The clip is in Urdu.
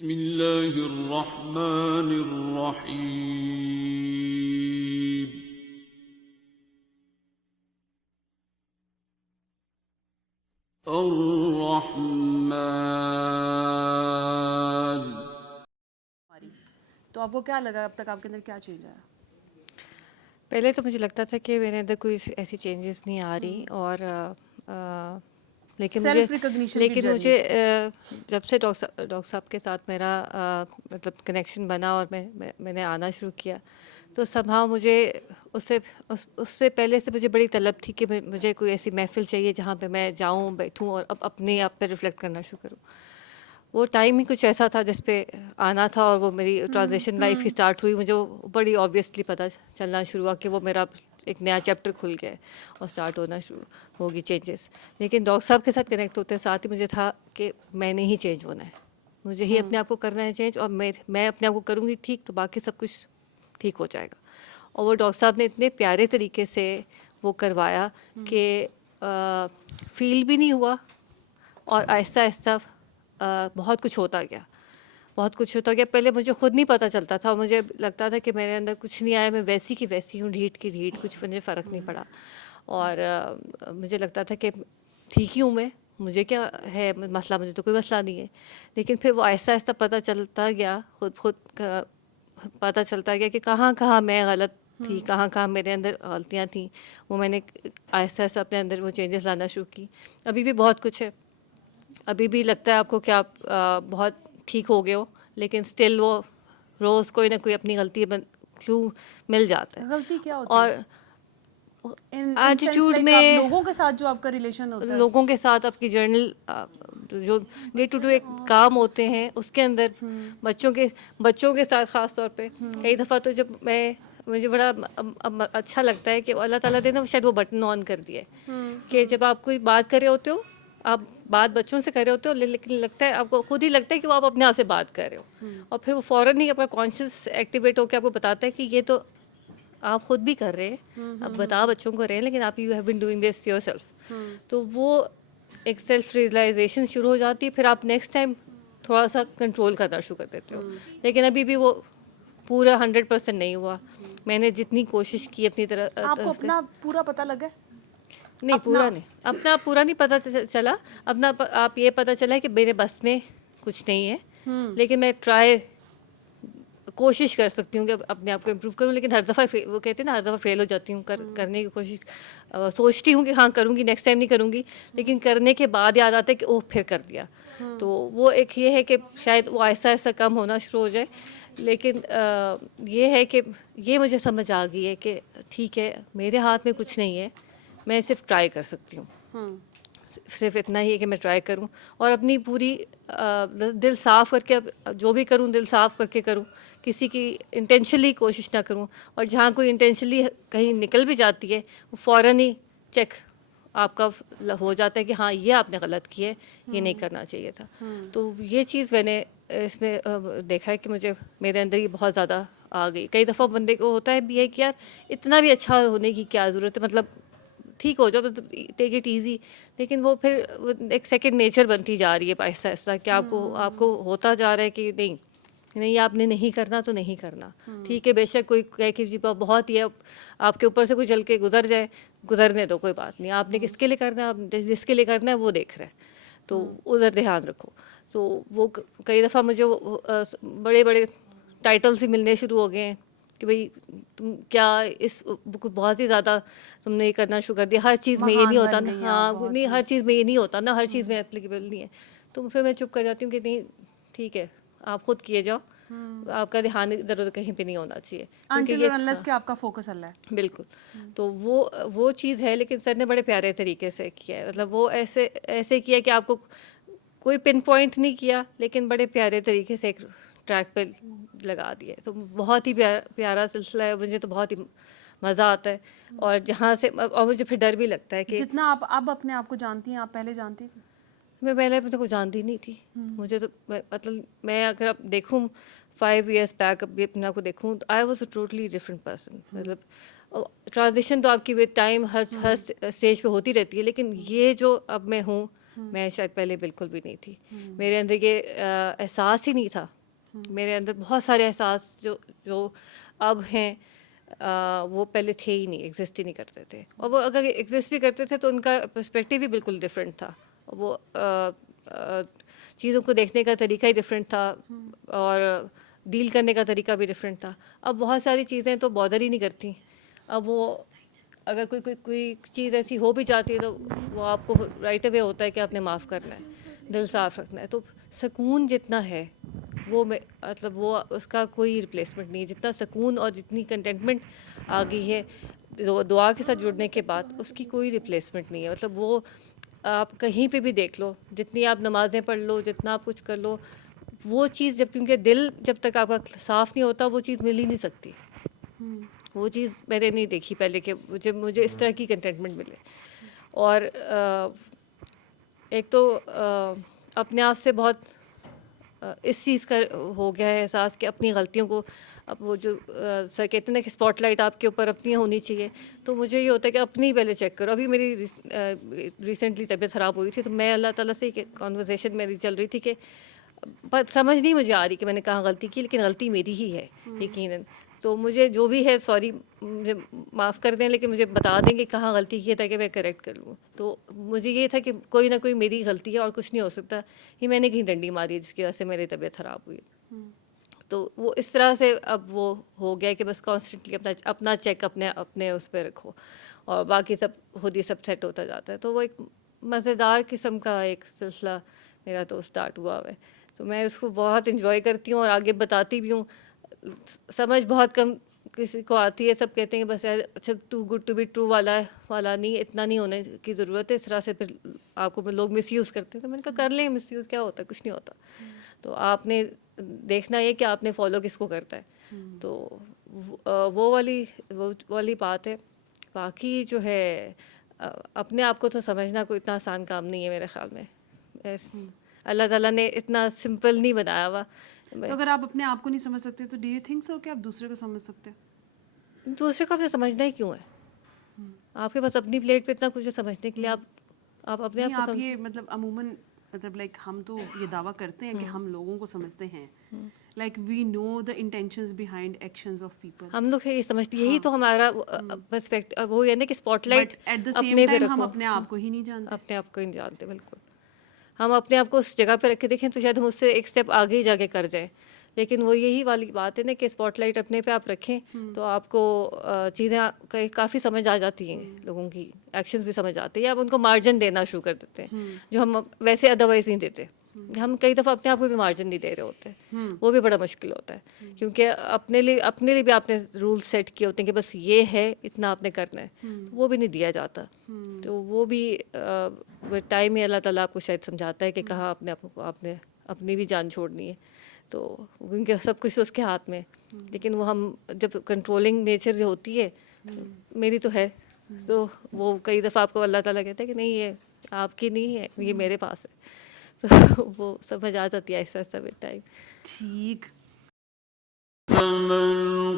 بسم اللہ الرحمن الرحیم. الرحمن. تو آپ کو کیا لگا اب تک آپ کے اندر کیا چینج آیا؟ پہلے تو مجھے لگتا تھا کہ میرے اندر کوئی ایسی چینجز نہیں آ رہی، اور لیکن مجھے جب سے ڈاکٹر صاحب کے ساتھ میرا مطلب کنیکشن بنا اور میں نے آنا شروع کیا، تو somehow مجھے اس سے پہلے سے مجھے بڑی طلب تھی کہ مجھے کوئی ایسی محفل چاہیے جہاں پہ میں جاؤں، بیٹھوں اور اب اپنے آپ پہ ریفلیکٹ کرنا شروع کروں. وہ ٹائم ہی کچھ ایسا تھا جس پہ آنا تھا، اور وہ میری ٹرانزیشن لائف ہی اسٹارٹ ہوئی. مجھے بڑی آبویسلی پتہ چلنا شروع ہوا کہ وہ میرا ایک نیا چیپٹر کھل گیا اور اسٹارٹ ہونا شروع ہوگی چینجز. لیکن ڈاکٹر صاحب کے ساتھ کنیکٹ ہوتے ساتھ ہی مجھے تھا کہ میں نے ہی چینج ہونا ہے، مجھے ہی اپنے آپ کو کرنا ہے چینج، اور میں اپنے آپ کو کروں گی ٹھیک تو باقی سب کچھ ٹھیک ہو جائے گا. اور وہ ڈاکٹر صاحب نے اتنے پیارے طریقے سے وہ کروایا کہ فیل بھی نہیں ہوا، اور آہستہ آہستہ بہت کچھ ہوتا گیا. پہلے مجھے خود نہیں پتہ چلتا تھا، مجھے لگتا تھا کہ میرے اندر کچھ نہیں آیا، میں ویسی کی ویسی ہوں، ڈھیٹ کی ڈھیٹ، کچھ مجھے فرق نہیں پڑا. اور مجھے لگتا تھا کہ ٹھیک ہی ہوں میں، مجھے کیا ہے مسئلہ، مجھے تو کوئی مسئلہ نہیں ہے. لیکن پھر وہ آہستہ آہستہ پتہ چلتا گیا، خود پتہ چلتا گیا کہ کہاں کہاں میں غلط تھی، کہاں کہاں میرے اندر غلطیاں تھیں. وہ میں نے آہستہ آہستہ اپنے اندر وہ چینجز لانا شروع کی. ابھی بھی بہت کچھ ہے، ابھی بھی لگتا ہے آپ کو کہ آپ بہت ٹھیک ہو گئے ہو، لیکن اسٹل وہ روز کوئی نہ کوئی اپنی غلطی کلو مل جاتا ہے. غلطی کیا ہوتی اور ہے ایٹیٹیوڈ آپ میں، لوگوں کے ساتھ جو آپ کا ریلیشن ہوتا ہے؟ لوگوں کے ساتھ آپ کی جرنل جو ڈے ٹو ڈے کام ہوتے ہیں اس کے اندر، بچوں کے ساتھ خاص طور پہ کئی دفعہ تو جب مجھے بڑا اچھا لگتا ہے کہ اللہ تعالیٰ نے نا شاید وہ بٹن آن کر دیا ہے کہ جب آپ کوئی بات کر رہے ہوتے ہو، آپ بات بچوں سے کر رہے ہوتے ہو، لیکن لگتا ہے آپ کو خود ہی لگتا ہے کہ وہ آپ اپنے آپ سے بات کر رہے ہو، اور پھر وہ فوراً ہی اپنا کانشیس ایکٹیویٹ ہو کے آپ کو بتاتا ہے کہ یہ تو آپ خود بھی کر رہے ہیں، آپ بتا بچوں کو رہے ہیں، لیکن آپ you have been doing this your self. تو وہ ایک سیلف ریئلائزیشن شروع ہو جاتی ہے، پھر آپ نیکسٹ ٹائم تھوڑا سا کنٹرول کرنا شروع کر دیتے ہو. لیکن ابھی بھی وہ پورا 100% نہیں ہوا. میں نے جتنی کوشش کی اپنی آپ کو طرف سے، اپنا پورا پتہ لگا؟ نہیں پورا نہیں، اپنا آپ پورا نہیں پتہ چلا. اپنا آپ یہ پتہ چلا کہ میرے بس میں کچھ نہیں ہے، لیکن میں کوشش کر سکتی ہوں کہ اپنے آپ کو امپروو کروں. لیکن ہر دفعہ وہ کہتے ہیں نا، ہر دفعہ فیل ہو جاتی ہوں کرنے کی کوشش. سوچتی ہوں کہ ہاں کروں گی، نیکسٹ ٹائم نہیں کروں گی، لیکن کرنے کے بعد یاد آتا ہے کہ اوہ پھر کر دیا. تو وہ ایک یہ ہے کہ شاید وہ آہستہ آہستہ کم ہونا شروع ہو جائے. لیکن یہ ہے کہ یہ مجھے سمجھ آ گئی ہے کہ ٹھیک ہے، میرے ہاتھ میں کچھ نہیں ہے، میں صرف ٹرائی کر سکتی ہوں. صرف اتنا ہی ہے کہ میں ٹرائی کروں، اور اپنی پوری دل صاف کر کے جو بھی کروں دل صاف کر کے کروں، کسی کی انٹینشنلی کوشش نہ کروں. اور جہاں کوئی انٹینشنلی کہیں نکل بھی جاتی ہے، وہ فوراً ہی چیک آپ کا ہو جاتا ہے کہ ہاں یہ آپ نے غلط کیا ہے، یہ نہیں کرنا چاہیے تھا. تو یہ چیز میں نے اس میں دیکھا ہے کہ مجھے میرے اندر یہ بہت زیادہ آ گئی. کئی دفعہ بندے کو ہوتا ہے بھی ہے کہ یار اتنا بھی اچھا ہونے کی کیا ضرورت ہے، مطلب ٹھیک ہو جاؤ، مطلب ٹیک اٹ ایزی. لیکن وہ پھر ایک سیکنڈ نیچر بنتی جا رہی ہے آہستہ آہستہ، کہ آپ کو ہوتا جا رہا ہے کہ نہیں آپ نے نہیں کرنا تو نہیں کرنا. ٹھیک ہے، بے شک کوئی کہے کہ جی بہت ہی ہے، آپ کے اوپر سے کوئی چل کے گزر جائے، گزرنے دو، کوئی بات نہیں. آپ نے کس کے لیے کرنا ہے، آپ جس کے لیے کرنا ہے وہ دیکھ رہے ہیں، تو ادھر دھیان رکھو. تو وہ کئی دفعہ مجھے بڑے بڑے ٹائٹلس بھی ملنے شروع ہو گئے ہیں کہ بھئی تم کیا اس بہت ہی زیادہ تم نے یہ کرنا شروع کر دیا، ہر چیز میں یہ نہیں ہوتا نا، ہاں نہیں ہر چیز میں یہ نہیں ہوتا نا، ہر چیز میں اپلیکیبل نہیں ہے. تو پھر میں چپ کر جاتی ہوں کہ نہیں ٹھیک ہے، آپ خود کیے جاؤ، آپ کا دھیان ادھر ادھر کہیں پہ نہیں ہونا چاہیے، کیونکہ یہ انلیس کہ آپ کا فوکس اللہ ہے. بالکل. تو وہ چیز ہے. لیکن سر نے بڑے پیارے طریقے سے کیا ہے، مطلب وہ ایسے کیا کہ آپ کو کوئی پن پوائنٹ نہیں کیا، لیکن بڑے پیارے طریقے سے ایک ٹریک پہ لگا دیا. تو بہت ہی پیارا سلسلہ ہے، مجھے تو بہت ہی مزہ آتا ہے. اور جہاں سے اور مجھے پھر ڈر بھی لگتا ہے کہ جتنا آپ اب اپنے آپ کو جانتی ہیں، آپ پہلے جانتی تھی؟ میں پہلے تو کچھ جانتی نہیں تھی. مجھے تو مطلب میں اگر اب دیکھوں 5 years بیک اب بھی اپنے آپ کو دیکھوں، I was a totally different person. مطلب ٹرانزیشن تو آپ کی ود ٹائم ہر اسٹیج پہ ہوتی رہتی ہے، لیکن یہ جو اب میں ہوں میں شاید پہلے بالکل بھی نہیں تھی. میرے اندر یہ احساس ہی نہیں تھا. میرے اندر بہت سارے احساس جو اب ہیں وہ پہلے تھے ہی نہیں, ایگزسٹ ہی نہیں کرتے تھے. اور وہ اگر ایگزسٹ بھی کرتے تھے تو ان کا پرسپیکٹیو بھی بالکل ڈفرینٹ تھا. وہ چیزوں کو دیکھنے کا طریقہ ہی ڈفرینٹ تھا اور ڈیل کرنے کا طریقہ بھی ڈفرینٹ تھا. اب بہت ساری چیزیں تو بادر ہی نہیں کرتی. اب وہ اگر کوئی چیز ایسی ہو بھی جاتی ہے تو وہ آپ کو رائٹ اوے ہوتا ہے کہ آپ نے معاف کرنا ہے, دل صاف رکھنا ہے. تو سکون جتنا ہے وہ مطلب وہ اس کا کوئی ریپلیسمنٹ نہیں ہے. جتنا سکون اور جتنی کنٹینٹمنٹ آ گئی ہے دعا کے ساتھ جڑنے کے بعد, اس کی کوئی ریپلیسمنٹ نہیں ہے. مطلب وہ آپ کہیں پہ بھی دیکھ لو, جتنی آپ نمازیں پڑھ لو, جتنا آپ کچھ کر لو, وہ چیز کیونکہ دل جب تک آپ کا صاف نہیں ہوتا وہ چیز مل ہی نہیں سکتی. وہ چیز میں نے نہیں دیکھی پہلے کہ مجھے اس طرح کی کنٹینٹمنٹ ملے. اور ایک تو اپنے آپ سے بہت اس چیز کا ہو گیا ہے احساس کہ اپنی غلطیوں کو, اب وہ جو سر کہتے ہیں کہ اسپاٹ لائٹ آپ کے اوپر اپنی ہونی چاہیے, تو مجھے یہ ہوتا ہے کہ اپنی پہلے چیک کرو. ابھی میری ریسنٹلی طبیعت خراب ہوئی تھی تو میں اللہ تعالیٰ سے کانورزیشن میری چل رہی تھی کہ سمجھ نہیں مجھے آ رہی کہ میں نے کہاں غلطی کی, لیکن غلطی میری ہی ہے یقیناً. تو مجھے جو بھی ہے سوری, مجھے معاف کر دیں, لیکن مجھے بتا دیں کہ کہاں غلطی کی ہے تاکہ میں کریکٹ کر لوں. تو مجھے یہ تھا کہ کوئی نہ کوئی میری غلطی ہے اور کچھ نہیں ہو سکتا, یہ میں نے کہیں ڈنڈی ماری ہے جس کی وجہ سے میری طبیعت خراب ہوئی. تو وہ اس طرح سے اب وہ ہو گیا کہ بس کانسٹنٹلی اپنا چیک اپنے اس پہ رکھو اور باقی سب خود ہی سب سیٹ ہوتا جاتا ہے. تو وہ ایک مزیدار قسم کا ایک سلسلہ میرا تو اسٹارٹ ہوا ہے. تو میں اس کو بہت انجوائے کرتی ہوں اور آگے بتاتی بھی ہوں. سمجھ بہت کم کسی کو آتی ہے, سب کہتے ہیں کہ بس اچھا too good to be true والا نہیں, اتنا نہیں ہونے کی ضرورت ہے. اس طرح سے پھر آپ کو لوگ مس یوز کرتے ہیں. تو میں نے کہا کر لیں مس یوز, کیا ہوتا ہے, کچھ نہیں ہوتا. تو آپ نے دیکھنا یہ کہ آپ نے فالو کس کو کرتا ہے. تو وہ والی بات ہے. باقی جو ہے اپنے آپ کو تو سمجھنا کوئی اتنا آسان کام نہیں ہے میرے خیال میں. اللہ تعالیٰ نے اتنا سمپل نہیں بنایا ہوا. تو اگر آپ اپنے آپ کو نہیں سمجھ سکتے تو ڈو یو تھنک سو کہ آپ دوسرے کو سمجھ سکتے ہیں؟ دوسرے کو آپ نے سمجھنا ہی کیوں ہے؟ آپ کے پاس اپنی پلیٹ پہ اتنا کچھ سمجھنے کے لیے آپ اپنے آپ کو یہ مطلب عموماً مطلب لائک ہم تو یہ دعویٰ کرتے ہیں کہ ہم لوگوں کو سمجھتے ہیں, like we know the intentions behind actions of people. ہم لوگ یہ سمجھتے, یہی تو ہمارا پرسپیکٹ وہ ہے نا کہ spotlight at the same time ہم اپنے آپ کو ہی نہیں جانتے. اپنے آپ کو ہی نہیں جانتے بالکل. ہم اپنے آپ کو اس جگہ پہ رکھ کے دیکھیں تو شاید ہم اس سے ایک اسٹیپ آگے ہی جا کے کر جائیں. لیکن وہ یہی والی بات ہے نا کہ اسپاٹ لائٹ اپنے پہ آپ رکھیں تو آپ کو چیزیں کافی سمجھ آ جاتی ہیں, لوگوں کی ایکشنز بھی سمجھ آتے ہیں, یا آپ ان کو مارجن دینا شروع کر دیتے ہیں جو ہم ویسے ادروائز نہیں دیتے. ہم کئی دفعہ اپنے آپ کو بھی مارجن نہیں دے رہے ہوتے, وہ بھی بڑا مشکل ہوتا ہے. کیونکہ اپنے لیے بھی آپ نے رول سیٹ کیے ہوتے ہیں کہ بس یہ ہے, اتنا آپ نے کرنا ہے, وہ بھی نہیں دیا جاتا. تو وہ بھی ٹائم ہی اللہ تعالیٰ آپ کو شاید سمجھاتا ہے کہ کہاں آپ نے اپنی بھی جان چھوڑنی ہے. تو کیونکہ سب کچھ اس کے ہاتھ میں, لیکن وہ ہم جب کنٹرولنگ نیچر جو ہوتی ہے, میری تو ہے, تو وہ کئی دفعہ آپ کو اللہ تعالیٰ کہتا ہے کہ نہیں یہ آپ کی نہیں ہے, یہ میرے پاس ہے. تو وہ سمجھ آ جاتی ہے ایسا ایسا ٹائم. ٹھیک. القرآن